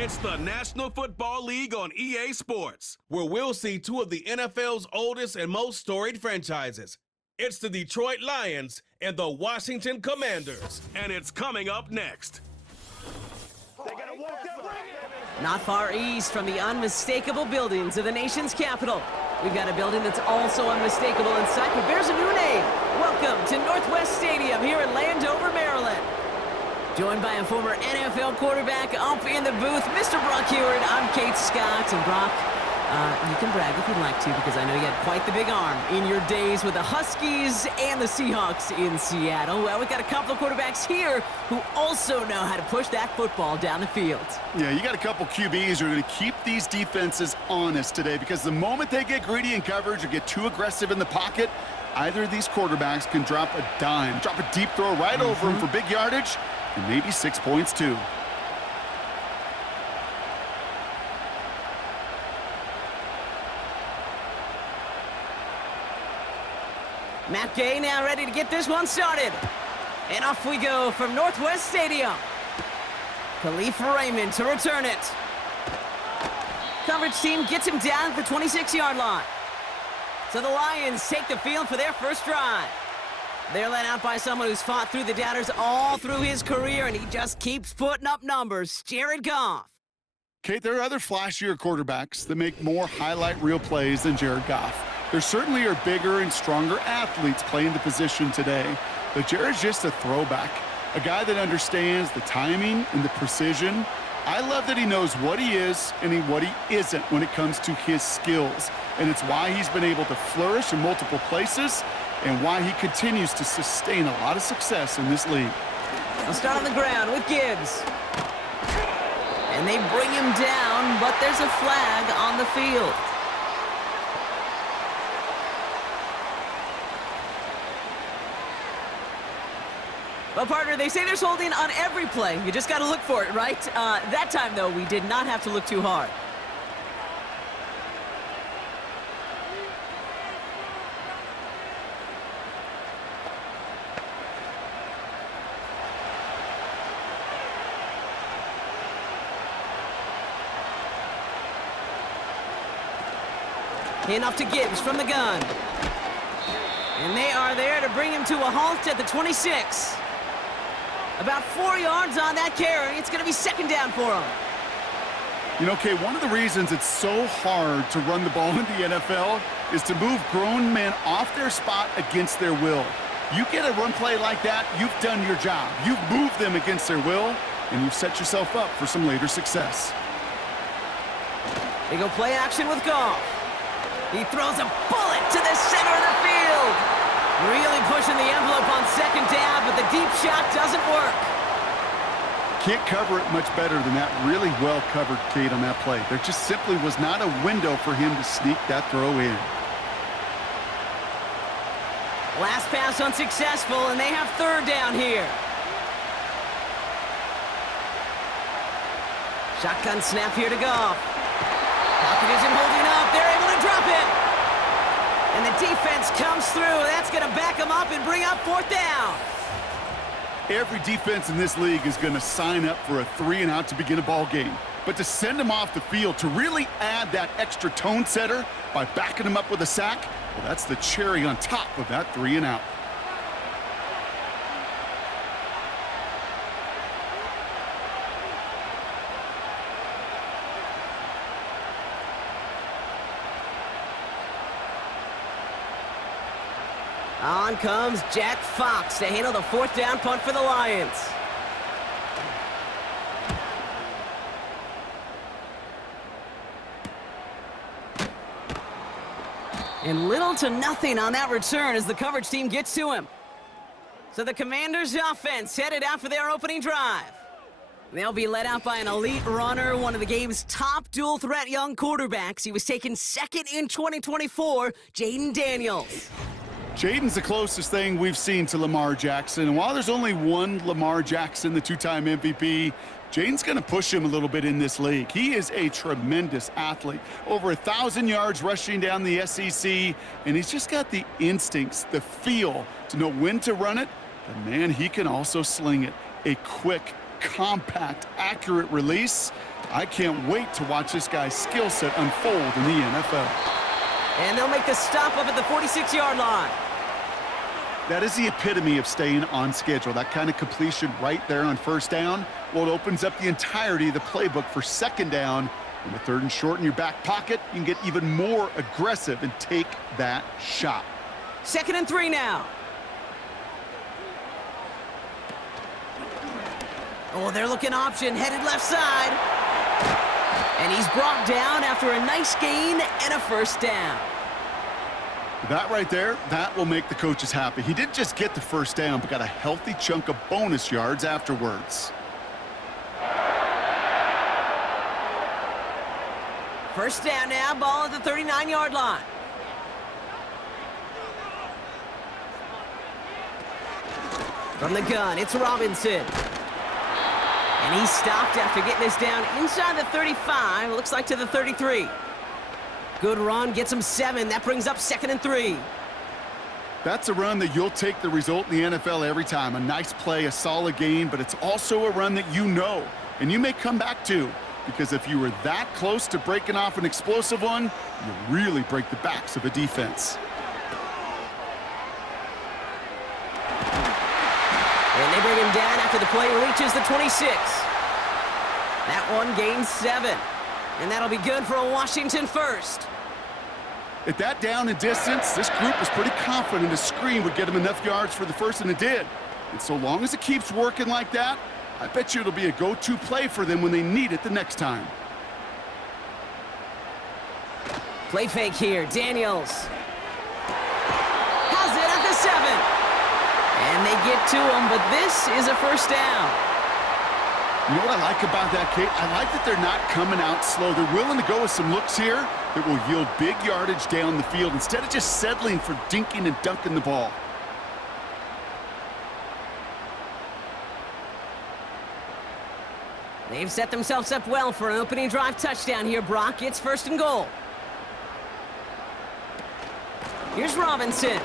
It's the National Football League on EA Sports, where we'll see two of the NFL's oldest and most storied franchises. It's the Detroit Lions and the Washington Commanders, and it's coming up next. Not far east from the unmistakable buildings of the nation's capital, we've got a building that's also unmistakable in sight, but bears a new name. Welcome to Northwest Stadium here in Landover, Maryland. Joined by a former NFL quarterback up in the booth, Mr. Brock Heward. I'm Kate Scott, and Brock, you can brag if you'd like to, because I know you had quite the big arm in your days with the Huskies and the Seahawks in Seattle. Well, we've got a couple of quarterbacks here who also know how to push that football down the field. Yeah, you got a couple QBs who are going to keep these defenses honest today, because the moment they get greedy in coverage or get too aggressive in the pocket, either of these quarterbacks can drop a dime, drop a deep throw right over them for big yardage, and maybe 6 points too. Matt Gay now ready to get this one started. And off we go from Northwest Stadium. Khalif Raymond to return it. Coverage team gets him down at the 26-yard line. So the Lions take the field for their first drive. They're led out by someone who's fought through the doubters all through his career, and he just keeps putting up numbers. Jared Goff. Kate, there are other flashier quarterbacks that make more highlight reel plays than Jared Goff. There certainly are bigger and stronger athletes playing the position today, but Jared's just a throwback, a guy that understands the timing and the precision. I love that he knows what he is and what he isn't when it comes to his skills, and it's why he's been able to flourish in multiple places and why he continues to sustain a lot of success in this league. They'll start on the ground with Gibbs. And they bring him down, but there's a flag on the field. Well, partner, they say there's holding on every play. You just got to look for it, right? That time, though, we did not have to look too hard. Hand off to Gibbs from the gun. And they are there to bring him to a halt at the 26. About 4 yards on that carry. It's going to be second down for him. You know, Kay, one of the reasons it's so hard to run the ball in the NFL is to move grown men off their spot against their will. You get a run play like that, you've done your job. You've moved them against their will, and you've set yourself up for some later success. They go play action with Goff. He throws a bullet to the center of the field. Really pushing the envelope on second down, but the deep shot doesn't work. Can't cover it much better than that. Really well covered, Kate, on that play. There just simply was not a window for him to sneak that throw in. Last pass unsuccessful, and they have third down here. Shotgun snap here to Goff. Pocket isn't holding up. They're able to drop it. And the defense comes through. That's going to back them up and bring up fourth down. Every defense in this league is going to sign up for a 3-and-out to begin a ball game. But to send them off the field, to really add that extra tone setter by backing them up with a sack, well, that's the cherry on top of that 3-and-out. On comes Jack Fox to handle the fourth down punt for the Lions. And little to nothing on that return as the coverage team gets to him. So the Commanders' offense headed out for their opening drive. They'll be led out by an elite runner, one of the game's top dual-threat young quarterbacks. He was taken second in 2024, Jayden Daniels. Jayden's the closest thing we've seen to Lamar Jackson. And while there's only one Lamar Jackson, the two-time MVP, Jayden's going to push him a little bit in this league. He is a tremendous athlete. Over 1,000 yards rushing down the SEC, and he's just got the instincts, the feel to know when to run it. But, man, he can also sling it. A quick, compact, accurate release. I can't wait to watch this guy's skill set unfold in the NFL. And they'll make the stop up at the 46-yard line. That is the epitome of staying on schedule. That kind of completion right there on first down. Well, it opens up the entirety of the playbook for second down. And with third and short in your back pocket, you can get even more aggressive and take that shot. 2nd and 3 now. Oh, they're looking option, headed left side. And he's brought down after a nice gain and a first down. That right there, that will make the coaches happy. He didn't just get the first down, but got a healthy chunk of bonus yards afterwards. First down now, ball at the 39-yard line. From the gun, it's Robinson. And he's stopped after getting this down inside the 35, looks like to the 33. Good run, gets him 7. That brings up 2nd and 3. That's a run that you'll take the result in the NFL every time. A nice play, a solid gain, but it's also a run that you know, and you may come back to, because if you were that close to breaking off an explosive one, you really break the backs of a defense. And they bring him down after the play reaches the 26. That one gains 7. And that'll be good for a Washington first. At that down and distance, this group was pretty confident a screen would get him enough yards for the first, and it did. And so long as it keeps working like that, I bet you it'll be a go-to play for them when they need it the next time. Play fake here, Daniels. Has it at the 7. And they get to him, but this is a first down. You know what I like about that, Kate? I like that they're not coming out slow. They're willing to go with some looks here that will yield big yardage down the field instead of just settling for dinking and dunking the ball. They've set themselves up well for an opening drive touchdown here, Brock. It's 1st and goal. Here's Robinson.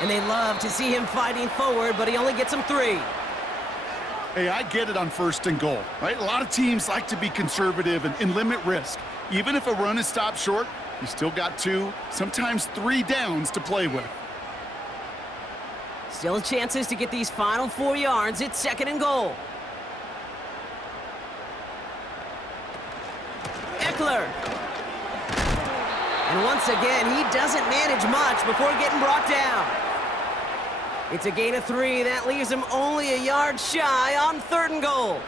And they love to see him fighting forward, but he only gets them 3. Hey, I get it on 1st and goal, right? A lot of teams like to be conservative and limit risk. Even if a run is stopped short, you still got 2, sometimes 3 downs to play with. Still chances to get these final 4 yards. It's 2nd and goal. Eckler. And once again, he doesn't manage much before getting brought down. It's a gain of 3. That leaves him only a yard shy on 3rd and goal.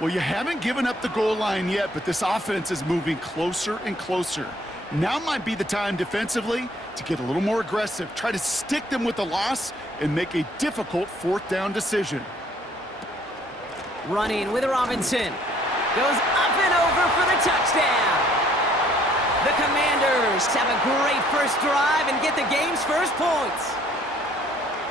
Well, you haven't given up the goal line yet, but this offense is moving closer and closer. Now might be the time defensively to get a little more aggressive, try to stick them with the loss, and make a difficult 4th down decision. Running with Robinson. Goes up and over for the touchdown. The Commanders have a great first drive and get the game's first points.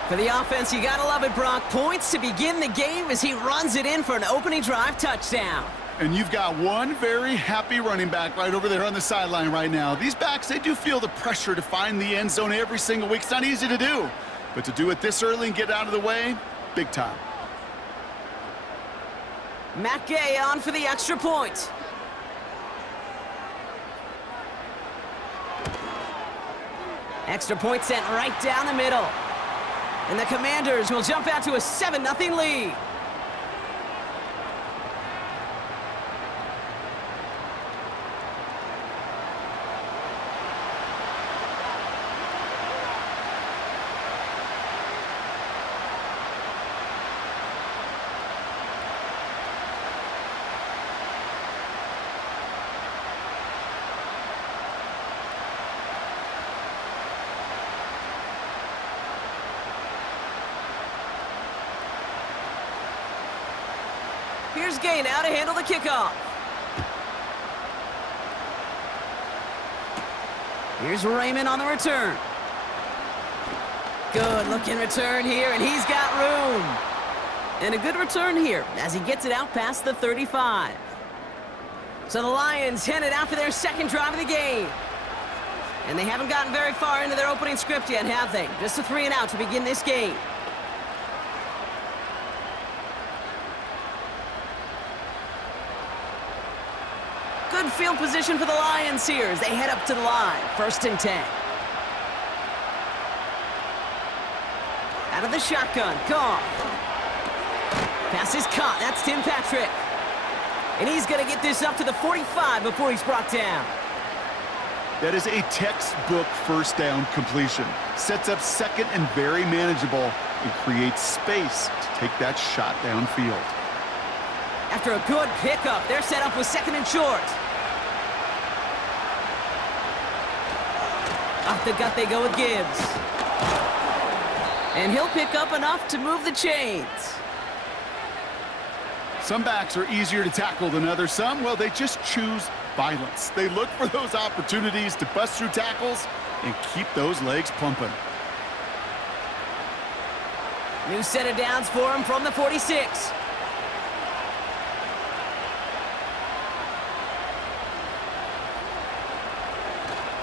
For the offense, you gotta love it, Brock. Points to begin the game as he runs it in for an opening drive touchdown. And you've got one very happy running back right over there on the sideline right now. These backs, they do feel the pressure to find the end zone every single week. It's not easy to do, but to do it this early and get out of the way, big time. Matt Gay on for the extra point. Extra point sent right down the middle. And the Commanders will jump out to a 7-0 lead. Here's Gay now to handle the kickoff. Here's Raymond on the return. Good looking return here, and he's got room. And a good return here as he gets it out past the 35. So the Lions headed out for their second drive of the game. And they haven't gotten very far into their opening script yet, have they? Just a 3-and-out to begin this game. Good field position for the Lions here as they head up to the line. 1st and 10. Out of the shotgun, Goff. Pass is caught, that's Tim Patrick. And he's gonna get this up to the 45 before he's brought down. That is a textbook first down completion. Sets up second and very manageable and creates space to take that shot downfield. After a good pickup, they're set up with 2nd and short. Off the gut they go with Gibbs. And he'll pick up enough to move the chains. Some backs are easier to tackle than others. Some, well, they just choose violence. They look for those opportunities to bust through tackles and keep those legs pumping. New set of downs for him from the 46.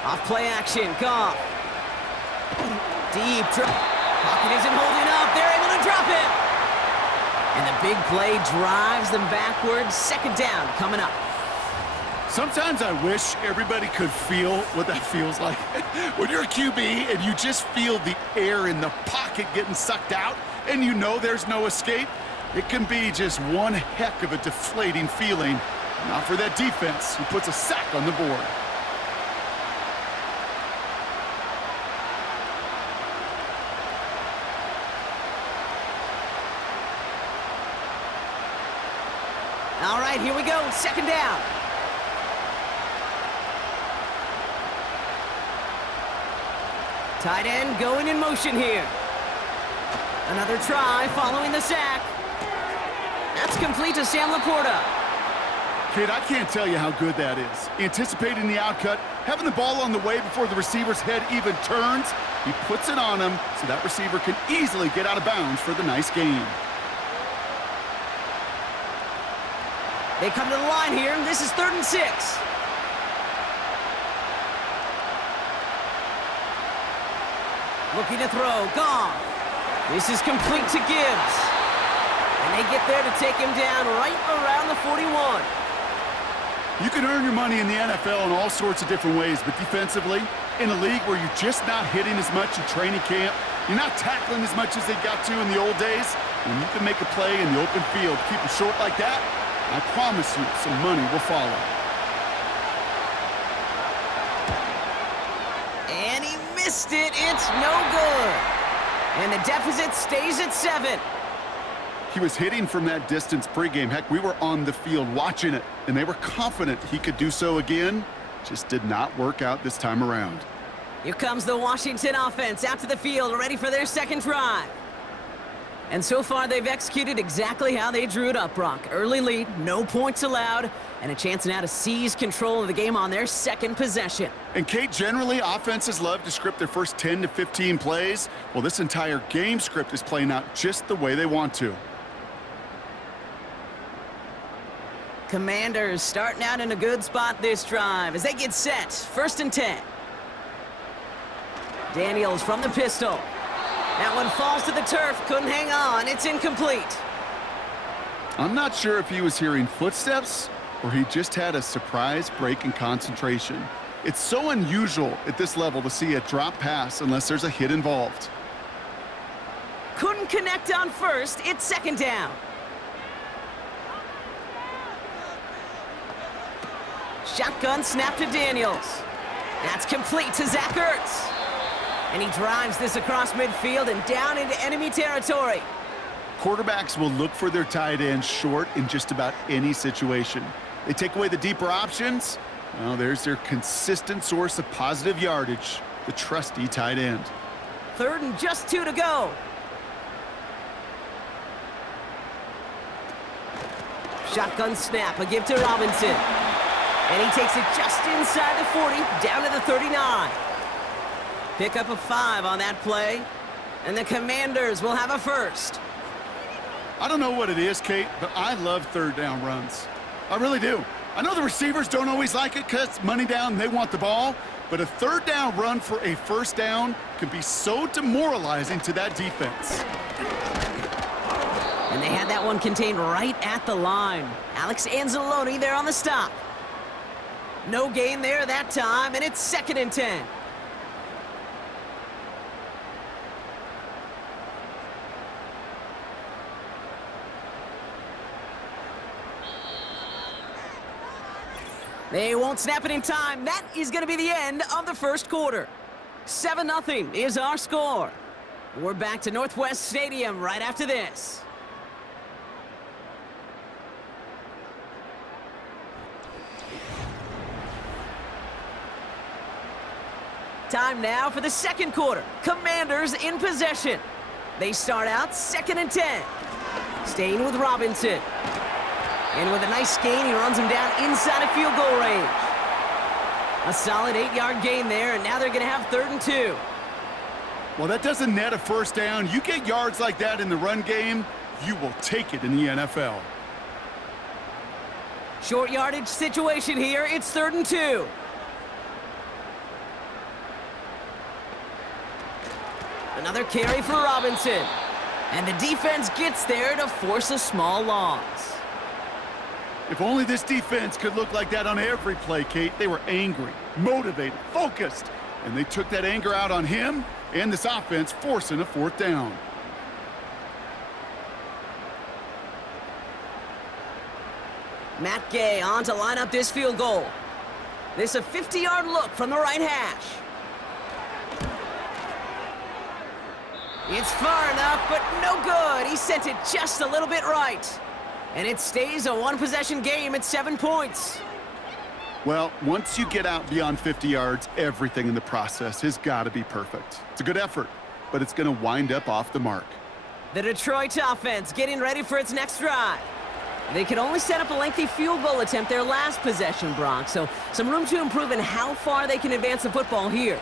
Off play action, Goff. Deep drop. Pocket isn't holding up. They're able to drop it. And the big play drives them backwards. 2nd down coming up. Sometimes I wish everybody could feel what that feels like. When you're a QB and you just feel the air in the pocket getting sucked out and you know there's no escape, it can be just one heck of a deflating feeling. Not for that defense who puts a sack on the board. All right, here we go. 2nd down. Tight end going in motion here. Another try following the sack. That's complete to Sam Laporta. Kid, I can't tell you how good that is. Anticipating the outcut, having the ball on the way before the receiver's head even turns. He puts it on him so that receiver can easily get out of bounds for the nice gain. They come to the line here. This is 3rd and 6. Looking to throw. Goff. This is complete to Gibbs. And they get there to take him down right around the 41. You can earn your money in the NFL in all sorts of different ways, but defensively, in a league where you're just not hitting as much in training camp, you're not tackling as much as they got to in the old days, when you can make a play in the open field, keep it short like that, I promise you some money will follow. And he missed it. It's no good. And the deficit stays at 7. He was hitting from that distance pregame. Heck, we were on the field watching it, and they were confident he could do so again. Just did not work out this time around. Here comes the Washington offense out to the field, ready for their 2nd drive. And so far, they've executed exactly how they drew it up, Brock. Early lead, no points allowed, and a chance now to seize control of the game on their 2nd possession. And, Kate, generally, offenses love to script their first 10 to 15 plays. Well, this entire game script is playing out just the way they want to. Commanders starting out in a good spot this drive as they get set. 1st and 10. Daniels from the pistol. That one falls to the turf, couldn't hang on, it's incomplete. I'm not sure if he was hearing footsteps or he just had a surprise break in concentration. It's so unusual at this level to see a drop pass unless there's a hit involved. Couldn't connect on 1st, it's 2nd down. Shotgun snap to Daniels. That's complete to Zach Ertz. And he drives this across midfield and down into enemy territory. Quarterbacks will look for their tight end short in just about any situation. They take away the deeper options. Well, there's their consistent source of positive yardage, the trusty tight end. 3rd and just 2 to go. Shotgun snap, a give to Robinson. And he takes it just inside the 40, down to the 39. Pick up a 5 on that play, and the Commanders will have a 1st. I don't know what it is, Kate, but I love 3rd down runs. I really do. I know the receivers don't always like it because money down, they want the ball, but a 3rd down run for a 1st down can be so demoralizing to that defense. And they had that one contained right at the line. Alex Anzalone there on the stop. No gain there that time, and it's 2nd and 10. They won't snap it in time. That is going to be the end of the first quarter. 7-0 is our score. We're back to Northwest Stadium right after this. Time now for the second quarter. Commanders in possession. They start out 2nd and 10. Staying with Robinson. And with a nice gain, he runs him down inside of field goal range. A solid 8-yard gain there, and now they're going to have 3rd and 2. Well, that doesn't net a first down. You get yards like that in the run game, you will take it in the NFL. Short yardage situation here. It's 3rd and 2. Another carry for Robinson. And the defense gets there to force a small loss. If only this defense could look like that on every play, Kate. They were angry, motivated, focused, and they took that anger out on him and this offense, forcing a 4th down. Matt Gay on to line up this field goal. This a 50-yard look from the right hash. It's far enough, but no good. He sent it just a little bit right. And it stays a one-possession game at 7 points. Well, once you get out beyond 50 yards, everything in the process has got to be perfect. It's a good effort, but it's going to wind up off the mark. The Detroit offense getting ready for its next drive. They could only set up a lengthy field goal attempt their last possession, Brock, so some room to improve in how far they can advance the football here.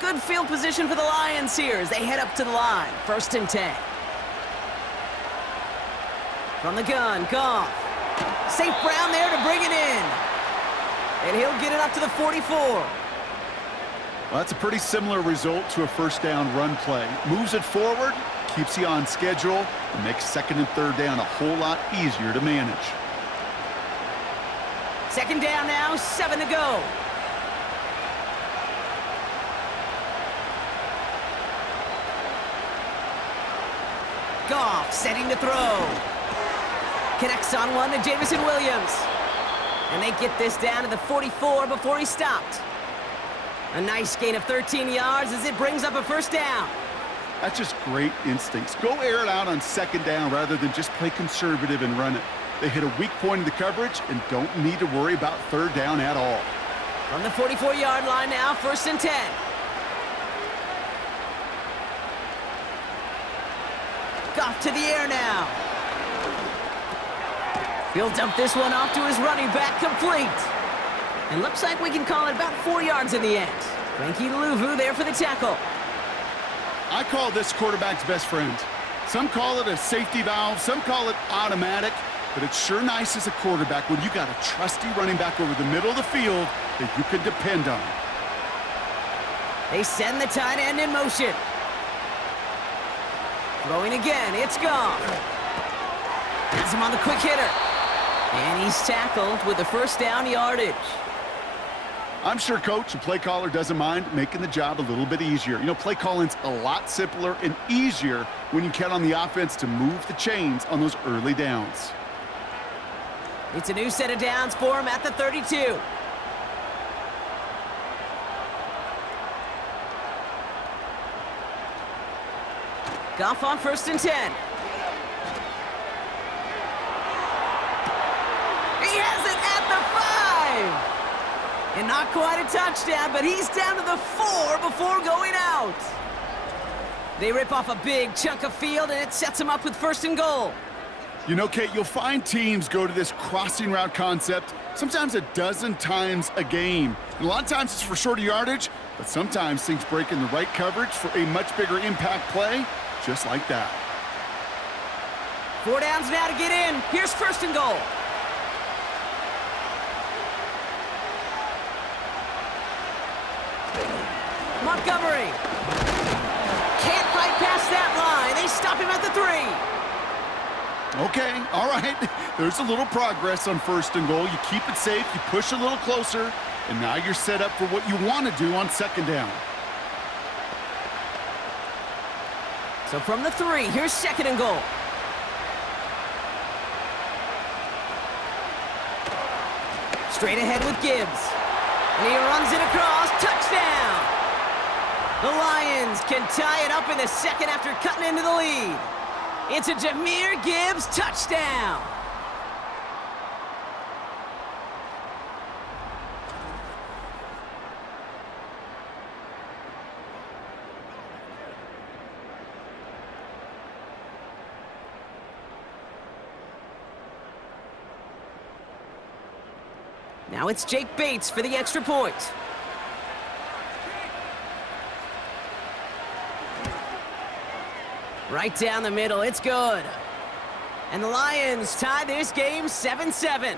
Good field position for the Lions here as they head up to the line. 1st and 10. From the gun, Goff. St. Brown there to bring it in. And he'll get it up to the 44. Well, that's a pretty similar result to a first down run play. Moves it forward, keeps you on schedule, and makes 2nd and 3rd down a whole lot easier to manage. 2nd down now, 7 to go. Goff setting to throw. Connects on one to Jameson Williams. And they get this down to the 44 before he stopped. A nice gain of 13 yards as it brings up a 1st down. That's just great instincts. Go air it out on 2nd down rather than just play conservative and run it. They hit a weak point in the coverage and don't need to worry about 3rd down at all. From the 44-yard line now, 1st and 10. Goff to the air now. He'll dump this one off to his running back, complete. And looks like we can call it about 4 yards in the end. Frankie Louvu there for the tackle. I call this quarterback's best friend. Some call it a safety valve, some call it automatic, but it's sure nice as a quarterback when you got a trusty running back over the middle of the field that you can depend on. They send the tight end in motion. Throwing again, it's Goff. Has him on the quick hitter. And he's tackled with the 1st down yardage. I'm sure coach and play caller doesn't mind making the job a little bit easier. You know, play calling's a lot simpler and easier when you count on the offense to move the chains on those early downs. It's a new set of downs for him at the 32. Goff on 1st and 10. He has it at the 5. And not quite a touchdown, but he's down to the 4 before going out. They rip off a big chunk of field, and it sets him up with 1st and goal. You know, Kate, you'll find teams go to this crossing route concept sometimes a dozen times a game. And a lot of times it's for shorter yardage, but sometimes things break in the right coverage for a much bigger impact play, just like that. 4 downs now to get in. Here's 1st and goal. Montgomery. Can't fight past that line. They stop him at the 3. Okay, all right. There's a little progress on 1st and goal. You keep it safe, you push a little closer, and now you're set up for what you want to do on 2nd down. So from the 3, here's 2nd and goal. Straight ahead with Gibbs. And he runs it across. Touchdown! The Lions can tie it up in the 2nd after cutting into the lead. It's a Jahmyr Gibbs touchdown! Now it's Jake Bates for the extra point. Right down the middle, it's good. And the Lions tie this game 7-7.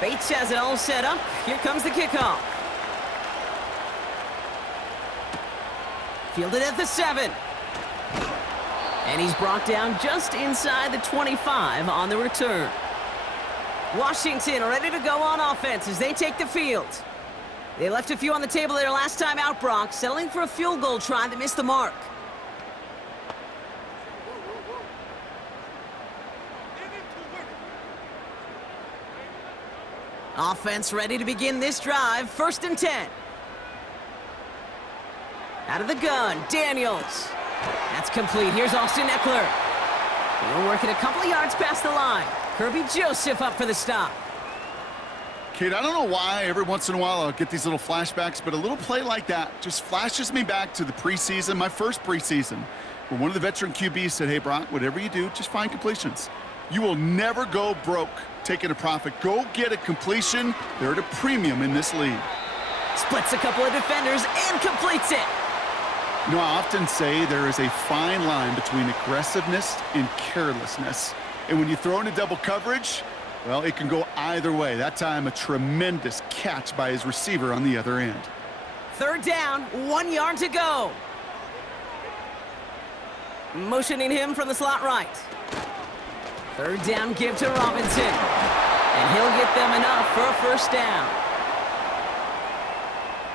Bates has it all set up. Here comes the kickoff. Fielded at the 7. And he's brought down just inside the 25 on the return. Washington ready to go on offense as they take the field. They left a few on the table their last time out, Brock, settling for a field goal try that missed the mark. Offense ready to begin this drive. 1st and 10. Out of the gun, Daniels. That's complete. Here's Austin Eckler. We're working a couple of yards past the line. Kirby Joseph up for the stop. Kate, I don't know why every once in a while I'll get these little flashbacks, but a little play like that just flashes me back to the preseason, my first preseason, where one of the veteran QBs said, hey, Brock, whatever you do, just find completions. You will never go broke taking a profit. Go get a completion. They're at a premium in this league. Splits a couple of defenders and completes it. You know, I often say there is a fine line between aggressiveness and carelessness. And when you throw into double coverage, well, it can go either way. That time, a tremendous catch by his receiver on the other end. 3rd down, 1 yard to go. Motioning him from the slot right. 3rd down give to Robinson. And he'll get them enough for a 1st down.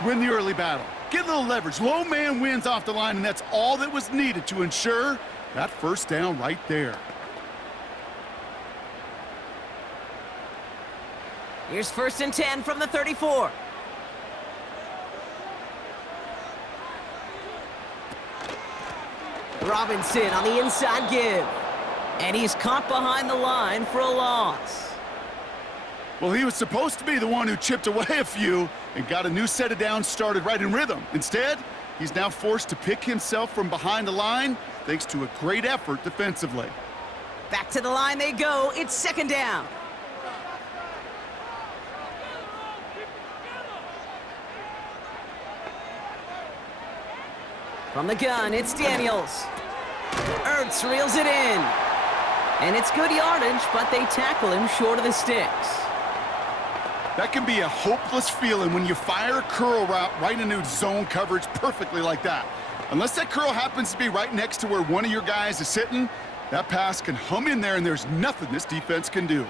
Win the early battle. Get a little leverage. Low man wins off the line, and that's all that was needed to ensure that 1st down right there. Here's 1st and 10 from the 34. Robinson on the inside give. And he's caught behind the line for a loss. Well, he was supposed to be the one who chipped away a few and got a new set of downs started right in rhythm. Instead, he's now forced to pick himself from behind the line thanks to a great effort defensively. Back to the line they go. It's 2nd down. From the gun, it's Daniels. Ertz reels it in. And it's good yardage, but they tackle him short of the sticks. That can be a hopeless feeling when you fire a curl route right into zone coverage perfectly like that. Unless that curl happens to be right next to where one of your guys is sitting, that pass can hum in there and there's nothing this defense can do.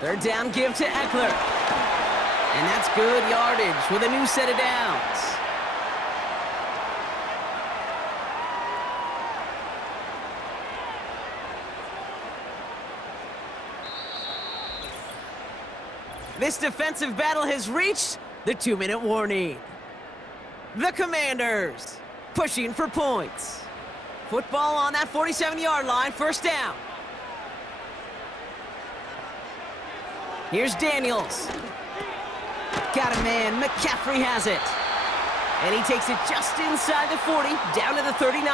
3rd down give to Eckler. And that's good yardage with a new set of downs. This defensive battle has reached the 2-minute warning. The Commanders pushing for points. Football on that 47-yard line, 1st down. Here's Daniels. Got a man, McCaffrey has it. And he takes it just inside the 40, down to the 39.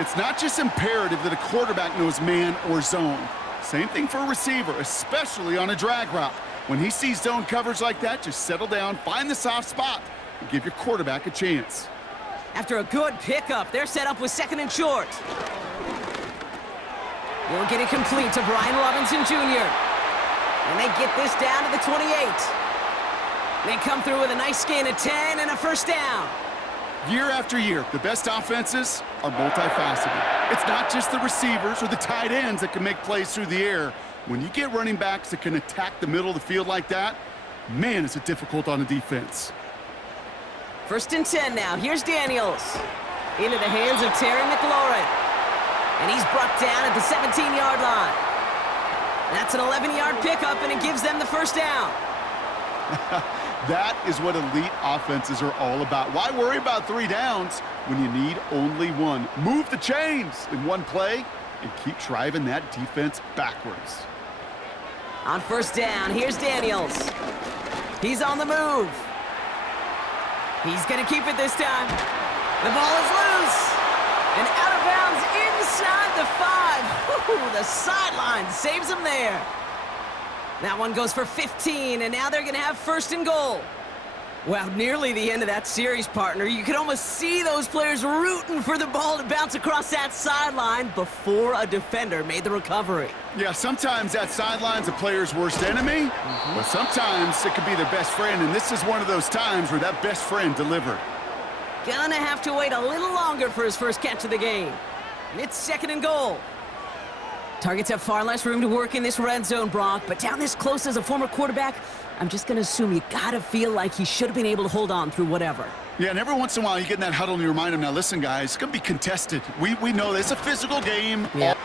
It's not just imperative that a quarterback knows man or zone. Same thing for a receiver, especially on a drag route. When he sees zone coverage like that, just settle down, find the soft spot, and give your quarterback a chance. After a good pickup, they're set up with 2nd and short. We'll get it complete to Brian Robinson Jr. And they get this down to the 28. They come through with a nice gain of 10 and a first down. Year after year, the best offenses are multifaceted. It's not just the receivers or the tight ends that can make plays through the air. When you get running backs that can attack the middle of the field like that, man, is it difficult on the defense. 1st and 10 now. Here's Daniels. Into the hands of Terry McLaurin. And he's brought down at the 17-yard line. That's an 11-yard pickup, and it gives them the first down. That is what elite offenses are all about. Why worry about 3 downs when you need only 1? Move the chains in one play and keep driving that defense backwards. On 1st down, here's Daniels. He's on the move. He's going to keep it this time. The ball is loose. And out of bounds inside the 5. Ooh, the sideline saves him there. That one goes for 15, and now they're going to have 1st and goal. Well, nearly the end of that series, partner. You could almost see those players rooting for the ball to bounce across that sideline before a defender made the recovery. Yeah, sometimes that sideline's a player's worst enemy, but sometimes it could be their best friend, and this is one of those times where that best friend delivered. Gonna have to wait a little longer for his first catch of the game. And it's 2nd and goal. Targets have far less room to work in this red zone, Brock, but down this close as a former quarterback, I'm just going to assume you got to feel like he should have been able to hold on through whatever. Yeah, and every once in a while you get in that huddle and you remind him, now listen, guys, it's going to be contested. We know this. It's a physical game. Yep.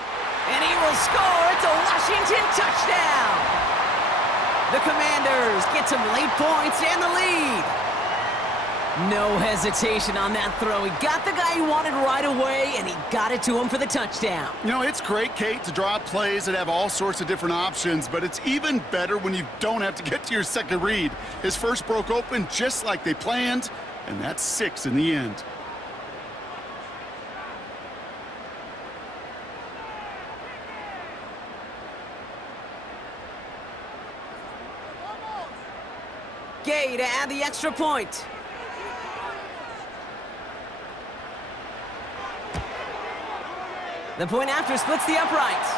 And he will score. It's a Washington touchdown. The Commanders get some late points and the lead. No hesitation on that throw. He got the guy he wanted right away, and he got it to him for the touchdown. You know, it's great, Kate, to draw up plays that have all sorts of different options, but it's even better when you don't have to get to your second read. His first broke open just like they planned, and that's 6 in the end. Gay to add the extra point. The point after splits the uprights.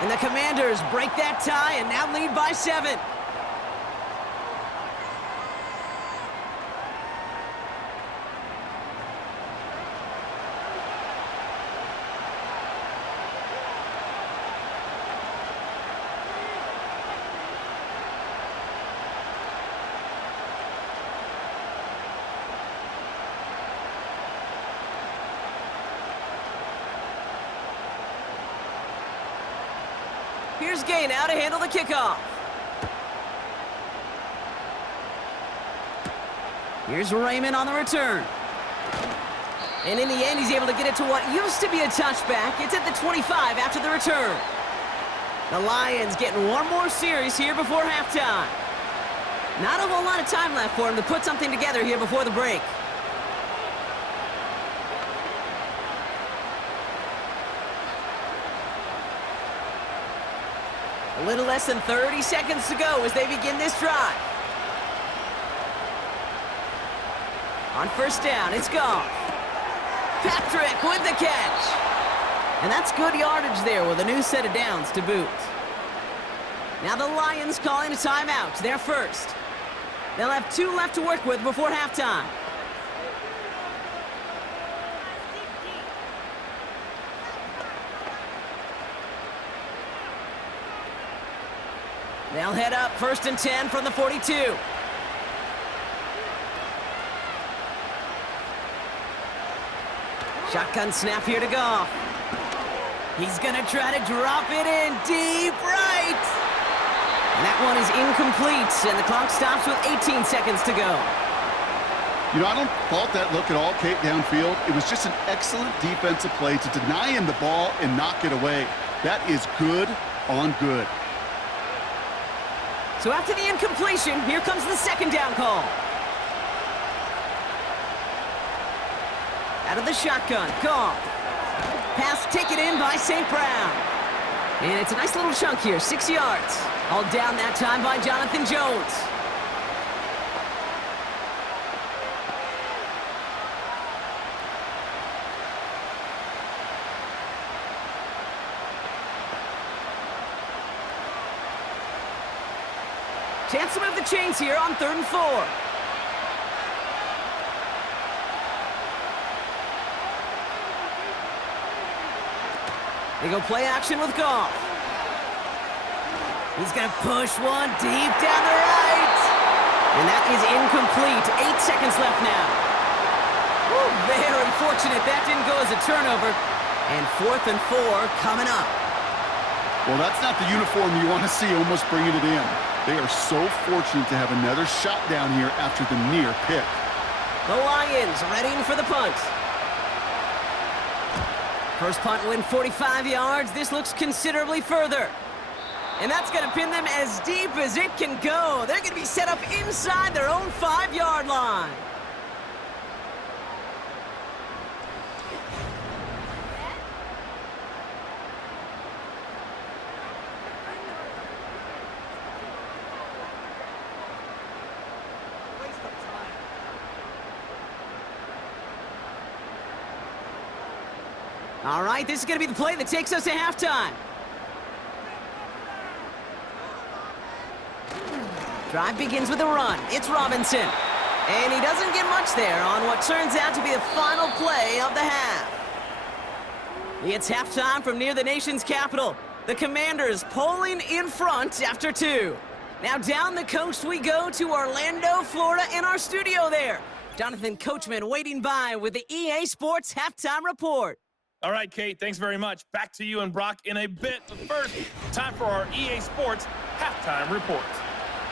And the Commanders break that tie and now lead by 7. Here's Gay now to handle the kickoff. Here's Raymond on the return. And in the end, he's able to get it to what used to be a touchback. It's at the 25 after the return. The Lions getting one more series here before halftime. Not a whole lot of time left for him to put something together here before the break. A little less than 30 seconds to go as they begin this drive. On 1st down, it's Goff. Patrick with the catch. And that's good yardage there with a new set of downs to boot. Now the Lions calling a timeout, their first. They'll have 2 left to work with before halftime. They'll head up 1st and 10 from the 42. Shotgun snap here to Goff. He's going to try to drop it in deep right. And that one is incomplete, and the clock stops with 18 seconds to go. You know, I don't fault that look at all, Kate, downfield. It was just an excellent defensive play to deny him the ball and knock it away. That is good on good. So after the incompletion, here comes the 2nd down call. Out of the shotgun, Goff. Pass taken in by St. Brown. And it's a nice little chunk here, 6 yards. All down that time by Jonathan Jones. Chance to move the chains here on 3rd and 4. They go play action with Goff. He's going to push one deep down the right. And that is incomplete. 8 seconds left now. Woo, very fortunate that didn't go as a turnover. And 4th and 4 coming up. Well, that's not the uniform you want to see almost bringing it in. They are so fortunate to have another shot down here after the near pick. The Lions readying for the punt. First punt win 45 yards. This looks considerably further. And that's going to pin them as deep as it can go. They're going to be set up inside their own 5-yard line. All right, this is going to be the play that takes us to halftime. Drive begins with a run. It's Robinson. And he doesn't get much there on what turns out to be the final play of the half. It's halftime from near the nation's capital. The Commanders pulling in front after 2. Now down the coast we go to Orlando, Florida, in our studio there. Jonathan Coachman waiting by with the EA Sports Halftime Report. All right, Kate, thanks very much. Back to you and Brock in a bit. But first, time for our EA Sports Halftime Report.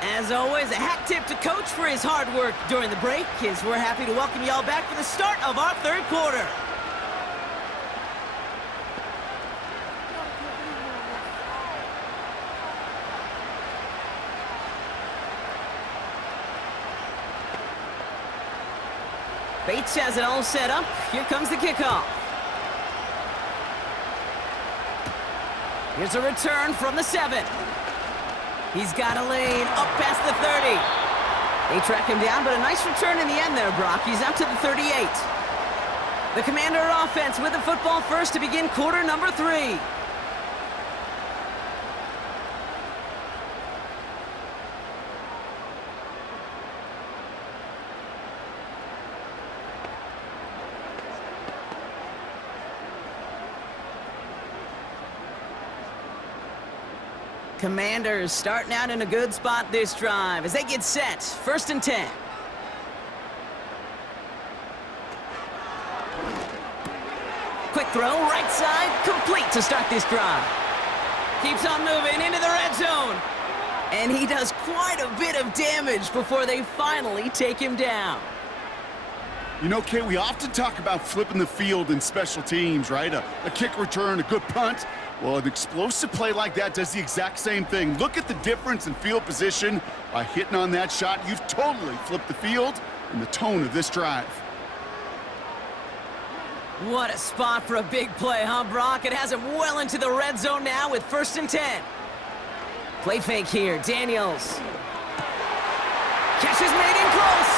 As always, a hat tip to Coach for his hard work during the break, as we're happy to welcome y'all back for the start of our 3rd quarter. Bates has it all set up. Here comes the kickoff. Here's a return from the 7. He's got a lane up past the 30. They track him down, but a nice return in the end there, Brock. He's out to the 38. The Commander offense with the football first to begin quarter number 3. Commanders starting out in a good spot this drive as they get set. 1st and 10. Quick throw, right side, complete to start this drive. Keeps on moving into the red zone. And he does quite a bit of damage before they finally take him down. You know, Kate, we often talk about flipping the field in special teams, right? A kick return, a good punt. Well, an explosive play like that does the exact same thing. Look at the difference in field position. By hitting on that shot, you've totally flipped the field and the tone of this drive. What a spot for a big play, huh, Brock? It has him well into the red zone now with 1st and 10. Play fake here, Daniels. Catch is made in close.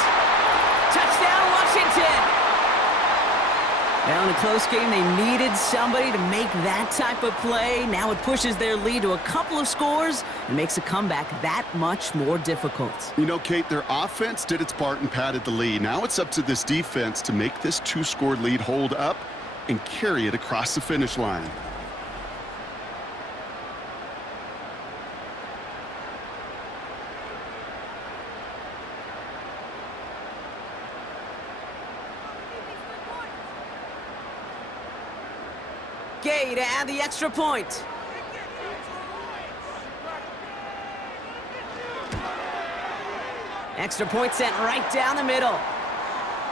Touchdown, Washington. Now in a close game, they needed somebody to make that type of play. Now it pushes their lead to a couple of scores and makes a comeback that much more difficult. You know, Kate, their offense did its part and padded the lead. Now it's up to this defense to make this 2-score lead hold up and carry it across the finish line. Gay to add the extra point. Extra point sent right down the middle.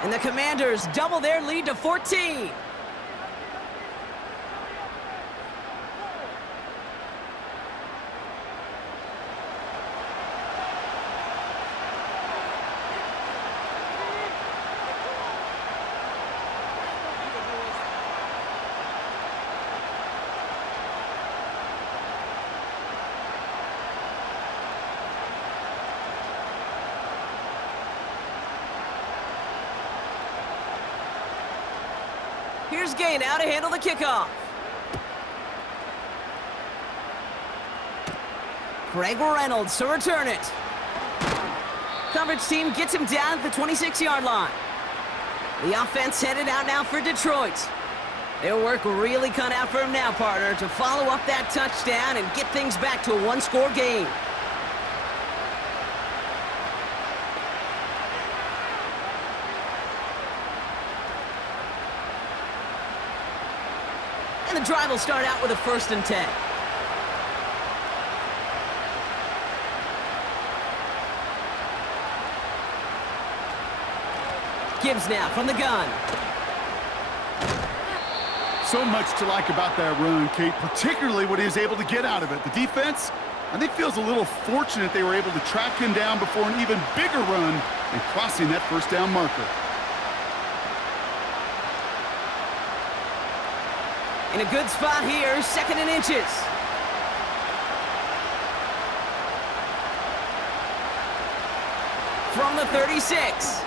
And the Commanders double their lead to 14. Here's Gay now to handle the kickoff. Greg Reynolds to return it. Coverage team gets him down at the 26-yard line. The offense headed out now for Detroit. Their work really cut out for him now, partner, to follow up that touchdown and get things back to a one-score game. And the drive will start out with a 1st and 10. Gibbs now from the gun. So much to like about that run, Kate, particularly what he was able to get out of it. The defense, I think, feels a little fortunate they were able to track him down before an even bigger run and crossing that 1st down marker. In a good spot here, 2nd and inches. From the 36.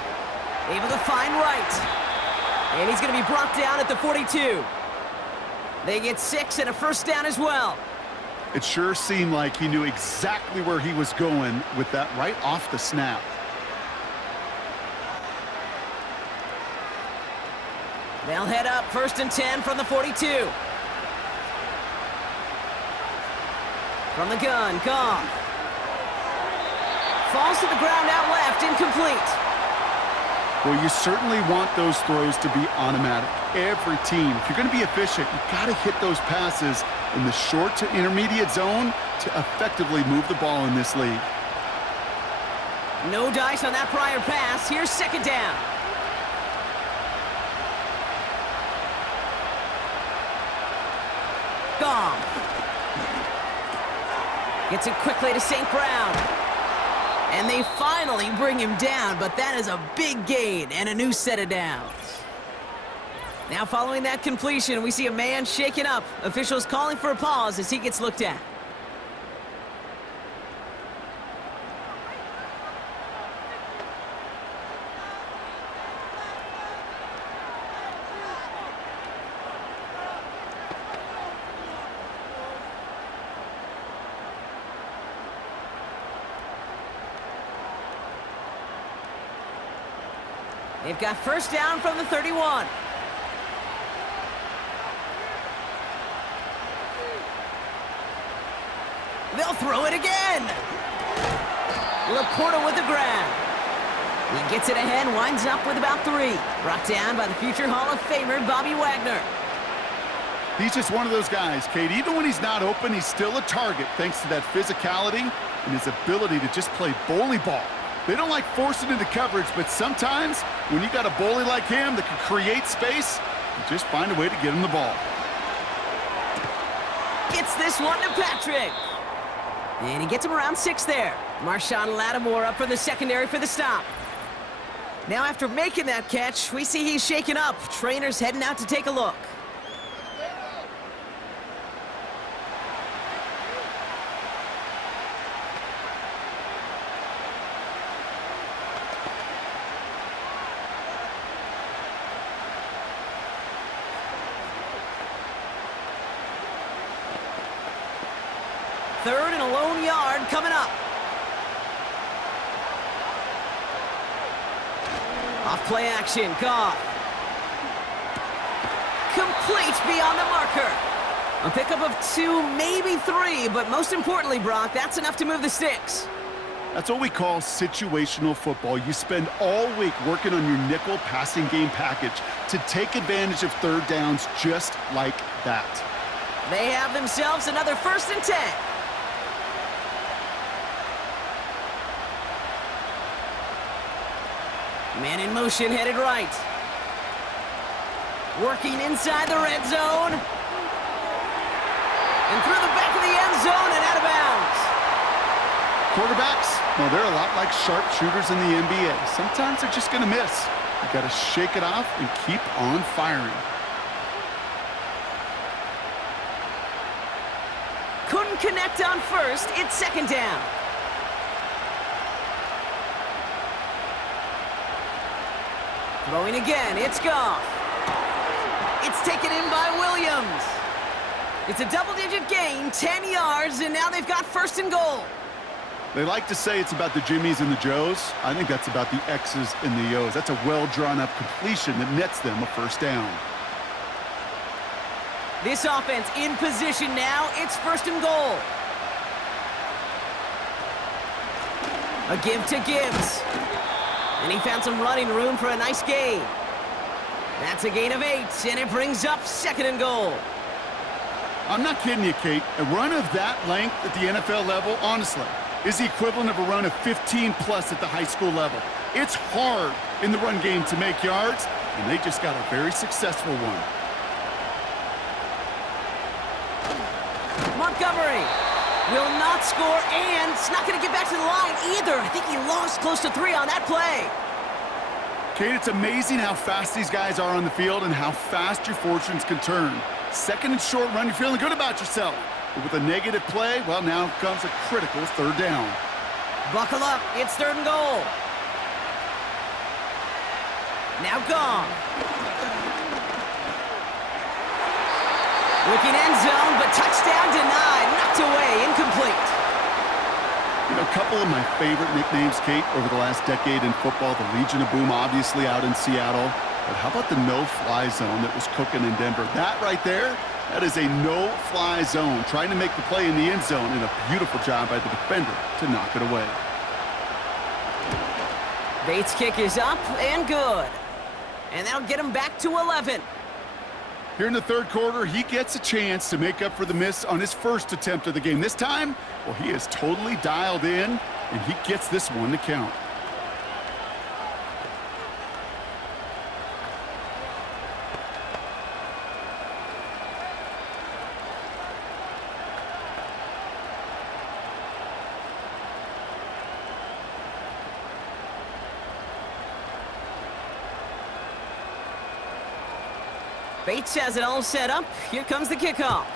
Able to find Wright. And he's going to be brought down at the 42. They get 6 and a 1st down as well. It sure seemed like he knew exactly where he was going with that right off the snap. They'll head up 1st and 10 from the 42. From the gun, Goff. Falls to the ground out left, incomplete. Well, you certainly want those throws to be automatic. Every team, if you're going to be efficient, you've got to hit those passes in the short to intermediate zone to effectively move the ball in this league. No dice on that prior pass. Here's 2nd down. Goff. Gets it quickly to St. Brown. And they finally bring him down, but that is a big gain and a new set of downs. Now following that completion, we see a man shaken up. Officials calling for a pause as he gets looked at. They've got 1st down from the 31. They'll throw it again. Laporta with the grab. He gets it ahead, winds up with about 3. Brought down by the future Hall of Famer, Bobby Wagner. He's just one of those guys, Kate. Even when he's not open, he's still a target thanks to that physicality and his ability to just play bully ball. They don't like forcing into coverage, but sometimes when you got a bully like him that can create space, you just find a way to get him the ball. Gets this one to Patrick. And he gets him around 6 there. Marshawn Lattimore up for the secondary for the stop. Now after making that catch, we see he's shaken up. Trainer's heading out to take a look. Third and a lone yard coming up. Off play action, Goff. Complete beyond the marker. A pickup of 2, maybe 3, but most importantly, Brock, that's enough to move the sticks. That's what we call situational football. You spend all week working on your nickel passing game package to take advantage of 3rd downs just like that. They have themselves another 1st and 10. Man in motion, headed right. Working inside the red zone. And through the back of the end zone and out of bounds. Quarterbacks, well, they're a lot like sharpshooters in the NBA. Sometimes they're just going to miss. You got to shake it off and keep on firing. Couldn't connect on 1st. It's 2nd down. Throwing again, it's Goff. It's taken in by Williams. It's a double-digit gain, 10 yards, and now they've got first and goal. They like to say it's about the Jimmies and the Joes. I think that's about the X's and the O's. That's a well-drawn-up completion that nets them a first down. This offense in position now. It's first and goal. A give to Gibbs. And he found some running room for a nice gain. That's a gain of 8, and it brings up second and goal. I'm not kidding you, Kate. A run of that length at the NFL level, honestly, is the equivalent of a run of 15-plus at the high school level. It's hard in the run game to make yards, and they just got a very successful one. Montgomery will not score, and it's not going to get back to the line either. I think he lost close to 3 on that play. Kate, it's amazing how fast these guys are on the field and how fast your fortunes can turn. Second and short run, you're feeling good about yourself. But with a negative play, well, now comes a critical third down. Buckle up, it's third and goal. Now gone. Looking end zone, but touchdown denied. Knocked away, incomplete. You know, a couple of my favorite nicknames, Kate, over the last decade in football. The Legion of Boom, obviously, out in Seattle. But how about the no-fly zone that was cooking in Denver? That right there, that is a no-fly zone. Trying to make the play in the end zone, and a beautiful job by the defender to knock it away. Bates' kick is up and good. And that'll get him back to 11. Here in the third quarter, he gets a chance to make up for the miss on his first attempt of the game. This time, well, he is totally dialed in, and he gets this one to count. Bates has it all set up. Here comes the kickoff.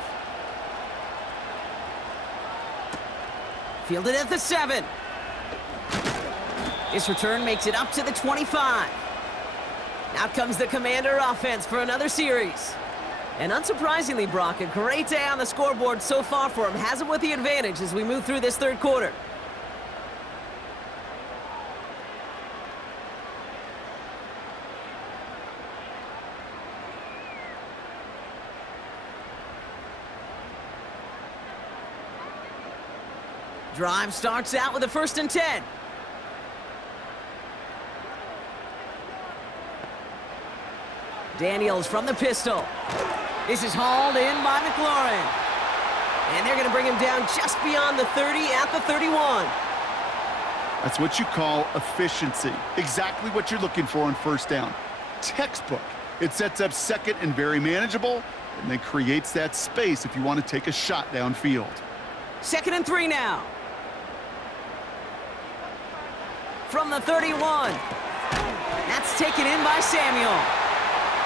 Fielded at the 7. This return makes it up to the 25. Out comes the Commander offense for another series. And unsurprisingly, Brock, a great day on the scoreboard so far for him. Has him with the advantage as we move through this third quarter. Drive starts out with a 1st and 10. Daniels from the pistol. This is hauled in by McLaurin. And they're going to bring him down just beyond the 30 at the 31. That's what you call efficiency. Exactly what you're looking for on first down. Textbook. It sets up second and very manageable, and then creates that space if you want to take a shot downfield. 2nd and 3 now. From the 31. That's taken in by Samuel.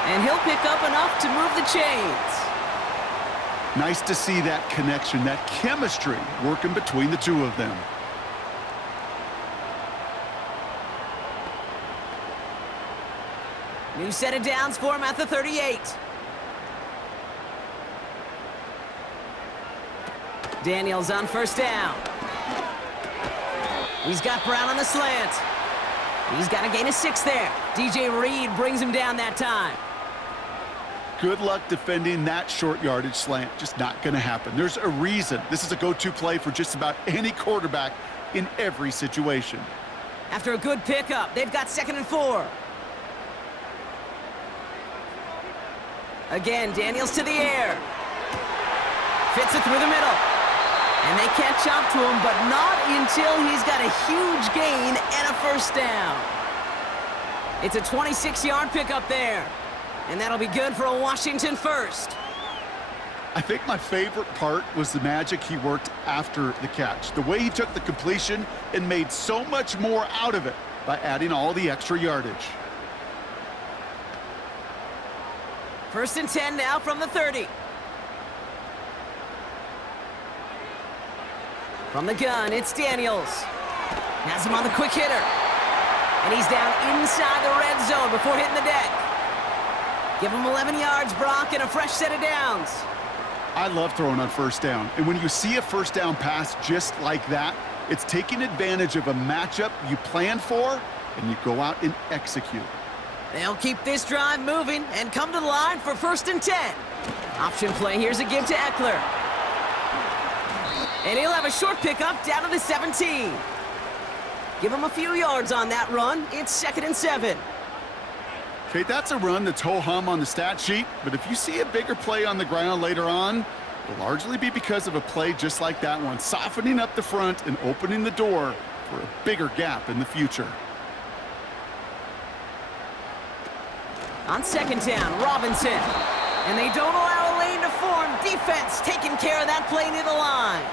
And he'll pick up enough to move the chains. Nice to see that connection, that chemistry working between the two of them. New set of downs for him at the 38. Daniels on first down. He's got Brown on the slant. He's got a gain of 6 there. DJ Reed brings him down that time. Good luck defending that short yardage slant. Just not going to happen. There's a reason. This is a go-to play for just about any quarterback in every situation. After a good pickup, they've got 2nd and 4. Again, Daniels to the air. Fits it through the middle. And they catch up to him, but not until he's got a huge gain and a first down. It's a 26-yard pickup there. And that'll be good for a Washington first. I think my favorite part was the magic he worked after the catch. The way he took the completion and made so much more out of it by adding all the extra yardage. 1st and 10 now from the 30. From the gun, it's Daniels. Has him on the quick hitter. And he's down inside the red zone before hitting the deck. Give him 11 yards, Brock, and a fresh set of downs. I love throwing on first down. And when you see a first down pass just like that, it's taking advantage of a matchup you planned for, and you go out and execute. They'll keep this drive moving and come to the line for 1st and 10. Option play, here's a give to Eckler. And he'll have a short pickup down to the 17. Give him a few yards on that run. It's 2nd and 7. Okay, that's a run that's ho-hum on the stat sheet, but if you see a bigger play on the ground later on, it'll largely be because of a play just like that one, softening up the front and opening the door for a bigger gap in the future. On 2nd down, Robinson. And they don't allow a lane to form. Defense taking care of that play near the line.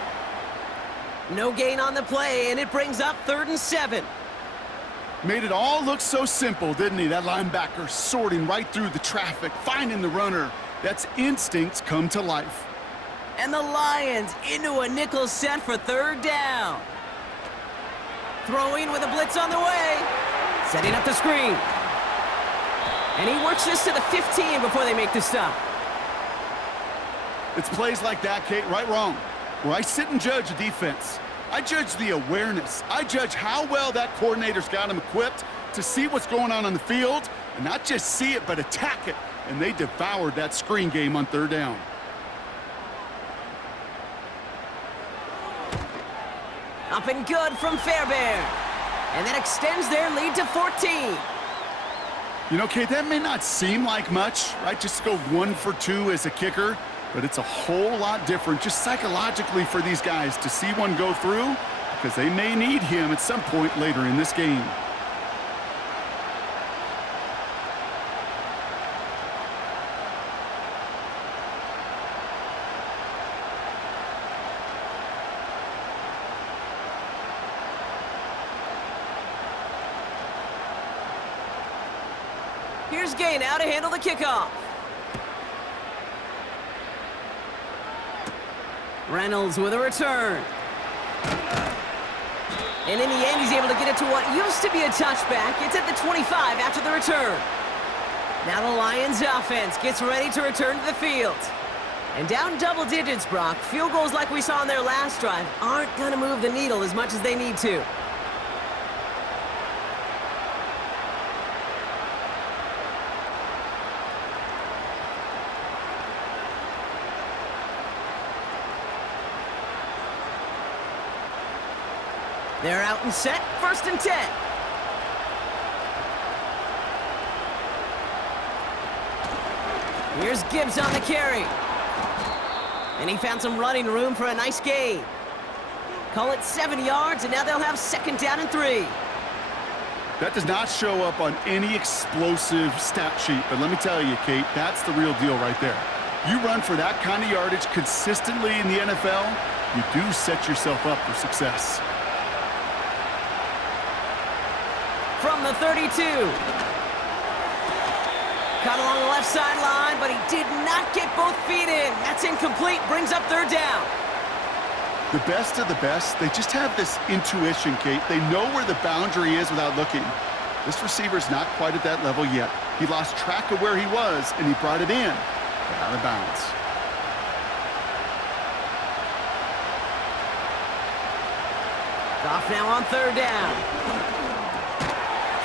No gain on the play, and it brings up 3rd and 7. Made it all look so simple, didn't he? That linebacker sorting right through the traffic, finding the runner. That's instincts come to life. And the Lions into a nickel set for 3rd down. Throwing with a blitz on the way. Setting up the screen. And he works this to the 15 before they make the stop. It's plays like that, Kate, right, wrong, where I sit and judge a defense. I judge the awareness. I judge how well that coordinator's got him equipped to see what's going on the field, and not just see it, but attack it. And they devoured that screen game on 3rd down. Up and good from Fairbairn. And that extends their lead to 14. You know, Kate, that may not seem like much, right? Just go 1 for 2 as a kicker, but it's a whole lot different just psychologically for these guys to see one go through, because they may need him at some point later in this game. Here's Gay now to handle the kickoff. Reynolds with a return. And in the end, he's able to get it to what used to be a touchback. It's at the 25 after the return. Now the Lions offense gets ready to return to the field. And down double digits, Brock. Field goals like we saw in their last drive aren't going to move the needle as much as they need to. They're out and set, 1st and 10. Here's Gibbs on the carry. And he found some running room for a nice gain. Call it 7 yards, and now they'll have 2nd down and 3. That does not show up on any explosive stat sheet, but let me tell you, Kate, that's the real deal right there. You run for that kind of yardage consistently in the NFL, you do set yourself up for success. From the 32. Caught along the left sideline, but he did not get both feet in. That's incomplete, brings up 3rd down. The best of the best, they just have this intuition, Kate. They know where the boundary is without looking. This receiver's not quite at that level yet. He lost track of where he was, and he brought it in, but out of bounds. Goff now on 3rd down.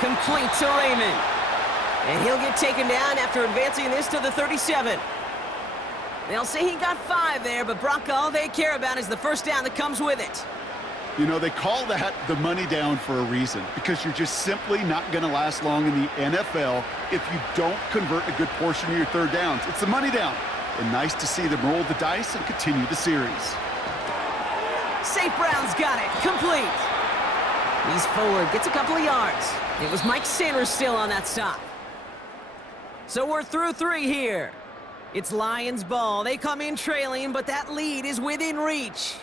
Complete to Raymond. And he'll get taken down after advancing this to the 37. They'll say he got 5 there, but Brock, all they care about is the 1st down that comes with it. You know, they call that the money down for a reason, because you're just simply not going to last long in the NFL if you don't convert a good portion of your 3rd downs. It's the money down. And nice to see them roll the dice and continue the series. St. Brown's got it. Complete. He's forward, gets a couple of yards. It was Mike Sanders still on that stop. So we're through 3 here. It's Lions ball. They come in trailing, but that lead is within reach.